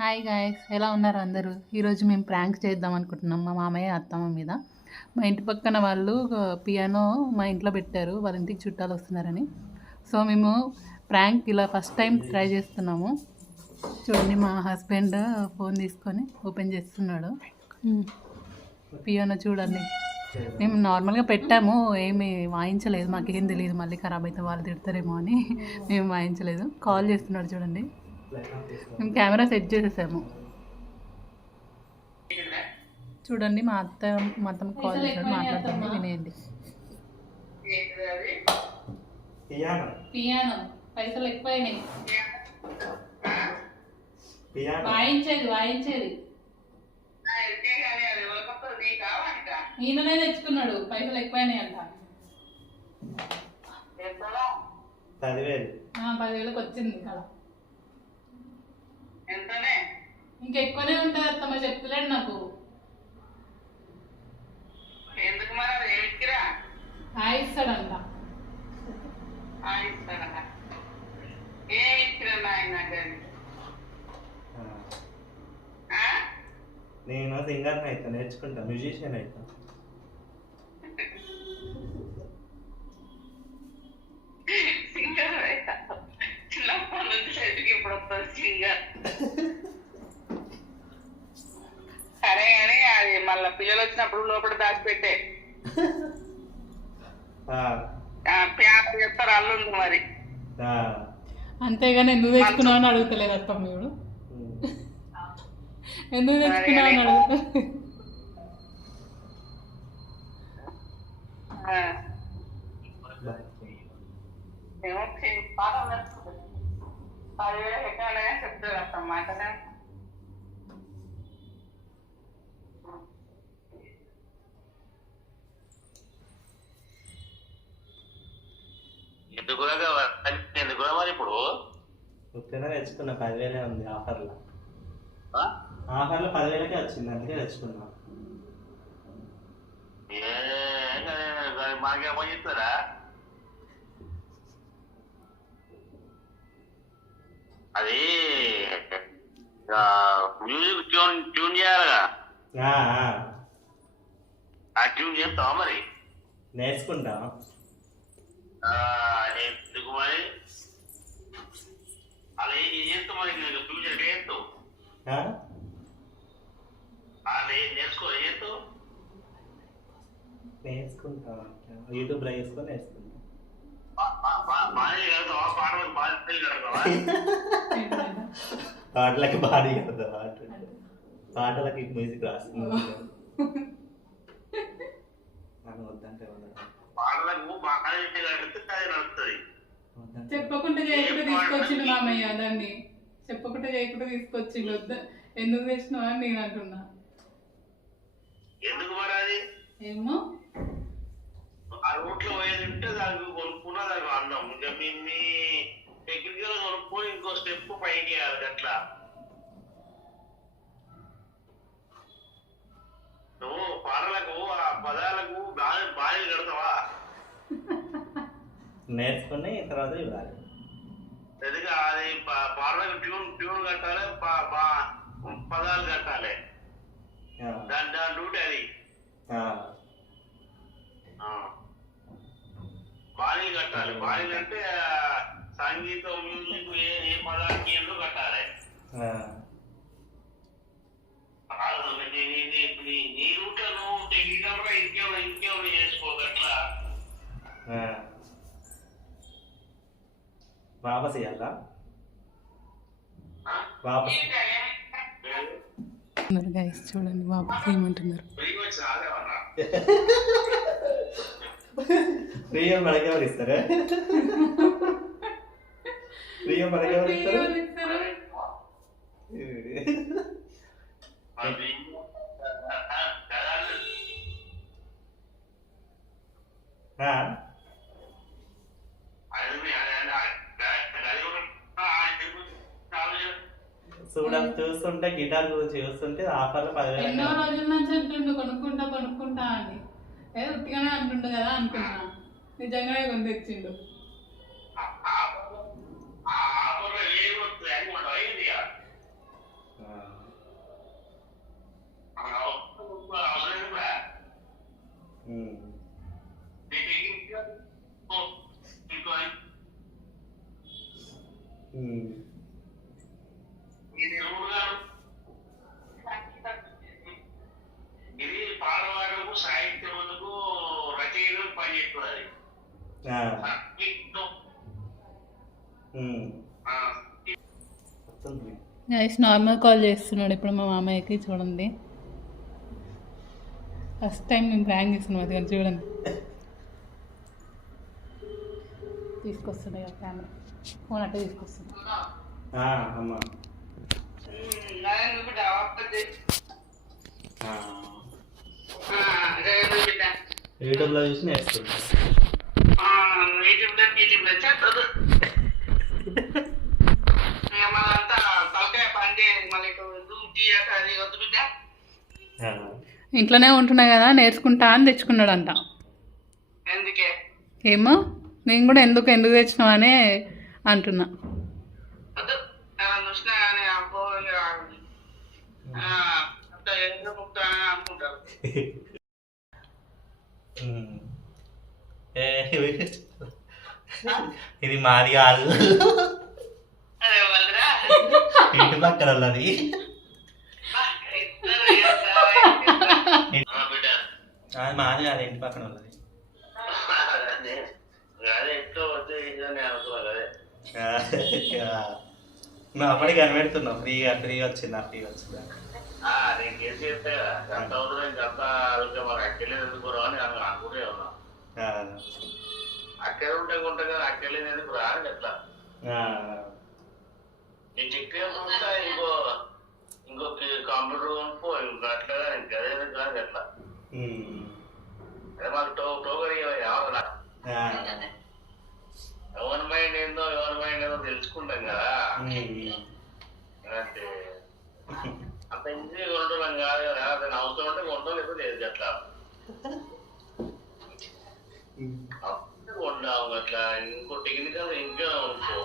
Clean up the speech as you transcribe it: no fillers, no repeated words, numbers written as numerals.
Hi guys, ఎలా ఉన్నారు అందరూ? ఈరోజు మేము ప్రాంక్ చేద్దాం అనుకుంటున్నాం మా మామయ్య అత్తమ్మ మీద. మా ఇంటి పక్కన వాళ్ళు పియానో మా ఇంట్లో పెట్టారు, వాళ్ళ ఇంటికి చుట్టాలు వస్తున్నారని. సో మేము ప్రాంక్ ఇలా ఫస్ట్ టైం ట్రై చేస్తున్నాము. చూడండి, మా హస్బెండ్ ఫోన్ తీసుకొని ఓపెన్ చేస్తున్నాడు. పియానో చూడండి, మేము నార్మల్గా పెట్టాము, ఏమి వాయించలేదు, మాకేం తెలియదు మళ్ళీ ఖరాబ్ అయితే వాళ్ళు తిడతారేమో అని మేము వాయించలేదు. కాల్ చేస్తున్నాడు చూడండి, మేము కెమెరా సెట్ చేసేసాము. చూడండి, మా అత్తమ్మ కాల్ చేశాడు, మాట్లాడుతుంది, వినేయండి. పియానో పైసలు ఎక్కువైనాయి, వాయించేది ఈయననే తెచ్చుకున్నాడు, పైసలు ఎక్కువైనాయి అంట. 10,000కి వచ్చింది కదా, ఇంకెక్కువనే ఉంటుంది అత్తమ్మ, చెప్తలేడు నాకు. ఇస్తాడంట. నేను సింగర్ అయితే నేర్చుకుంటా, మ్యూజిషియన్ అయితే. సరే అని అది మళ్ళీ పిల్లలు వచ్చినప్పుడు లోపల దాచిపెట్టే చెప్తారు అల్లుంది మరి. అంతేగాని ఎందుకు తెచ్చుకున్నావు అని అడుగుతలేదు అత్తమ్మ. ఇప్పుడు ఎందుకు తెచ్చుకున్నావు అని అడుగుతా. చెప్తారు అత్తమ్మ. ఎందుకు మరి ఇప్పుడు ఉత్తనే తెచ్చుకున్నా, 10,000 ఉంది ఆఫర్లో. 10,000కే వచ్చింది, అందుకే తెచ్చుకున్నా. మాకేమో చెప్తారా? అది మ్యూజిక్ ట్యూన్ చేయాలిగా, ఆ ట్యూన్ చేస్తావా మరి? నేర్చుకుంటా. ఎందుకు మరి అలా ఏం చేస్తావు మరి? ఫ్యూచర్ చేస్తావు నేర్చుకుంటా, యూట్యూబ్లో వేసుకొని నేర్చుకుంటా. పాటలకి బాడీ కదా, పాటలకి మ్యూజిక్ రాస్తుంది వద్దంటే చెప్పకుండా చేయకుండా తీసుకొచ్చిండు మామయ్య, దాన్ని చెప్పకుండా చేయకుండా తీసుకొచ్చిండు. ఎందుకు తెచ్చినావు అని నేను అంటున్నా. ఎందుకు మరి అది ఏమో ఆ రూట్లో పోయేది ఉంటే దానికి కొనుక్కున్నా దానికి అన్నాం. ఇంకా మీ టెక్నికల్ కొనుక్కొని ఇంకో స్టెప్ పైకి వేయాలి. అట్లా నువ్వు పాటలకు ఆ పదాలకు బాగా కడతావా? నేర్చుకుని తర్వాత ఇవ్వాలి. ఎందుకు అది పాటలకు ట్యూన్ కట్టాలి, పదాలు కట్టాలి, దాని డ్యూటీ అది. బాణీలు కట్టాలి. బాణీలు అంటే సంగీతం, మ్యూజిక్ ఏ పదానికి ఎందుకు కట్టాలి. నీ రూట్లో నువ్వు టెక్నికల్ గా ఇంకేమైనా చేసుకోగట్లా. వాపస్ ఇవ్వాలా? వాపస్ చూడండి, వాపస్ ఏమంటున్నారు. ఫ్రీగా మనకెవరు ఇస్తారా? ఫ్రీగా మనకెవరు ఇస్తారు? చూస్తుంటే గిటార్ గురించి చూస్తుంటే ఆఫర్లో 10,000. ఎన్నో రోజుల నుంచి అంటుండు కొనుక్కుంటా అని. ఏదో ఉట్టిగానే అంటుండు కదా అనుకున్నా, నిజంగానే కొని తెచ్చిండు. గైస్ నార్మల్ కాల్ చేస్తున్నాడు ఇప్పుడు మా మామయ్యకి, చూడండి. ఫస్ట్ టైం మేము ప్రాంక్ చేస్తున్నాం, అది కానీ చూడండి. తీసుకొస్తున్నాయి కెమెరా, ఫోన్ అట్టే తీసుకొస్తుంది. అమ్మా యూట్యూబ్లో చూసి నేర్చుకుంటా. మళ్ళంతా తలకాయ పని చేయాలి, మళ్ళీ ఇటు అది వద్దు బిడ్డ. ఇంట్లోనే ఉంటున్నా కదా నేర్చుకుంటా అని తెచ్చుకున్నాడంట. ఎందుకే ఏమో నేను కూడా ఎందుకు తెచ్చినావు అనే అంటున్నా. వద్దు చూసినా కానీ అబ్బో ఎందుకు అనుకుంటారు. ఇది మాది కాదు, అదే వాళ్ళరా ఇంటి పక్కన ఉన్నది. అది మాది కాదు, ఇంటి పక్కన ఉన్నది. అదే ఎట్లా వద్దు నేను అనుకున్నాను. అదే నువ్వు అప్పటికి కనిపెడుతున్నావు, ఫ్రీగా వచ్చిందా. నేను చేసి చెప్తే అంత అవుతుంది ఇంకంతా అడిగితే మరి అక్కర్లేదు ఎందుకు రా అని అనుకుంటే ఉన్నా. అక్కడ ఉంటే కొంటే కదా అక్కర్లేదు ఎందుకు రా అని ఎట్లా నేను చెక్కేసుకుంటా ఇంకొక కంప్యూటర్ కొనుక్కో ఇంకో అట్లా ఇంకా అదే కానీ ఎట్లా అదే మాకు టోకరి ఎవరు ఎవరి మైండ్ ఏందో తెలుసుకుంటాం కదా. అంటే అంత ఈజీగా ఉండడం కాదు కదా, దాని అవసరం ఉంటే ఉండడం లేదు అట్లా ఉండవు అట్లా. ఇంకో టెక్నికల్ ఇంకా ఉంచుకో.